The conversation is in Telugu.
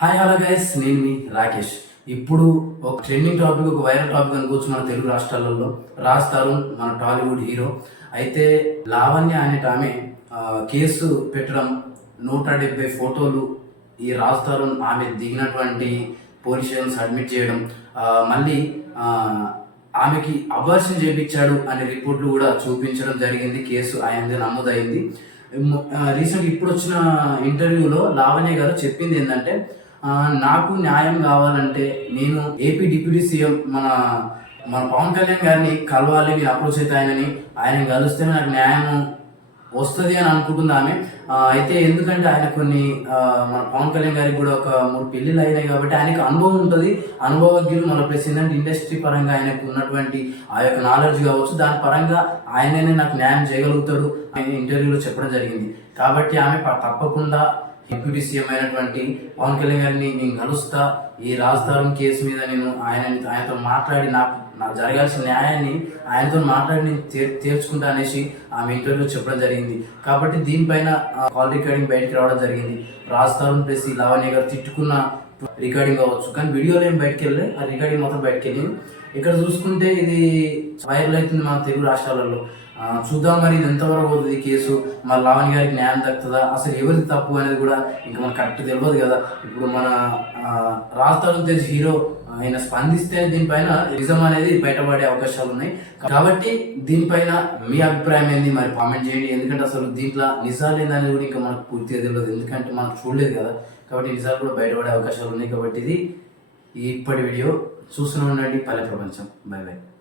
హాయ్ హలో గైస్ నేను మీ రాకేష్. ఇప్పుడు ఒక ట్రెండింగ్ టాపిక్ ఒక వైరల్ టాపిక్ అనుకోవచ్చు మన తెలుగు రాష్ట్రాలలో రాజ్ తరుణ్ మన టాలీవుడ్ హీరో. అయితే లావణ్య అనేట ఆమె కేసు పెట్టడం నూట డెబ్బై ఫోటోలు ఈ రాజ్ తరుణ్ ఆమె దిగినటువంటి పోలీస్ స్టేషన్ చేయడం మళ్ళీ ఆమెకి అబార్షన్ చేపించాడు అనే రిపోర్ట్లు కూడా చూపించడం జరిగింది. కేసు ఆయనది నమోదైంది. రీసెంట్ ఇప్పుడు వచ్చిన ఇంటర్వ్యూలో లావణ్య గారు చెప్పింది ఏంటంటే నాకు న్యాయం కావాలంటే నేను ఏపీ డిప్యూటీ సీఎం మన మన పవన్ కళ్యాణ్ గారిని కలవాలి నేను అప్రోచ్ అయితే ఆయనని. ఆయన కలిస్తే నాకు న్యాయం వస్తుంది అని అనుకుంటుంది ఆమె. అయితే ఎందుకంటే ఆయన కొన్ని మన పవన్ కళ్యాణ్ గారికి కూడా ఒక మూడు పెళ్ళిళ్ళు అయినాయి కాబట్టి ఆయనకు అనుభవం ఉంటుంది. అనుభవజ్ఞులు మన ప్లస్ ఏంటంటే ఇండస్ట్రీ పరంగా ఆయనకు ఉన్నటువంటి ఆ యొక్క నాలెడ్జ్ కావచ్చు. దాని పరంగా ఆయననే నాకు న్యాయం చేయగలుగుతాడు అని ఇంటర్వ్యూలో చెప్పడం జరిగింది. కాబట్టి ఆమె తప్పకుండా డిప్యూటీ సీఎం అయినటువంటి పవన్ కళ్యాణ్ గారిని నేను కలుస్తా. ఈ రాజధాని కేసు మీద నేను ఆయన ఆయనతో మాట్లాడి నాకు నాకు జరగాల్సిన న్యాయాన్ని ఆయనతో మాట్లాడి నేను తీర్చుకుంటా అనేసి ఆమె ఇంటర్వ్యూ చెప్పడం జరిగింది. కాబట్టి దీనిపైన కాల్ రికార్డింగ్ బయటకు రావడం జరిగింది. రాజధాని ప్లస్ ఈ లావణ్య గారు తిట్టుకున్న రికార్డింగ్ అవ్వచ్చు కానీ వీడియోలో ఏం బయటకు వెళ్ళే ఆ రికార్డింగ్ మొత్తం బయటకు వెళ్ళింది. ఇక్కడ చూసుకుంటే ఇది వైరల్ అవుతుంది మన తెలుగు రాష్ట్రాలలో. చూద్దాం మరి ఇది ఎంతవరకు పోతుంది కేసు. మరి లావణ్య గారికి న్యాయం దక్కుతుందా? అసలు ఎవరిది తప్పు అనేది కూడా ఇంకా మనకు కరెక్ట్ తెలియదు కదా. ఇప్పుడు మన రాజధాని తెలిసి హీరో ఆయన స్పందిస్తే దీనిపైన నిజం అనేది బయటపడే అవకాశాలు ఉన్నాయి. కాబట్టి దీనిపైన మీ అభిప్రాయం ఏంది? మరి కామెంట్ చేయండి. ఎందుకంటే అసలు దీంట్లో నిజాలు ఏందనేది కూడా ఇంకా మనకు పూర్తిగా తెలియదు ఎందుకంటే మనం చూడలేదు కదా. కాబట్టి నిజాలు కూడా బయటపడే అవకాశాలు ఉన్నాయి. కాబట్టి ఇది ఇప్పటి వీడియో. చూస్తూనే ఉండండి. పల్లె ప్రపంచం. Bye bye.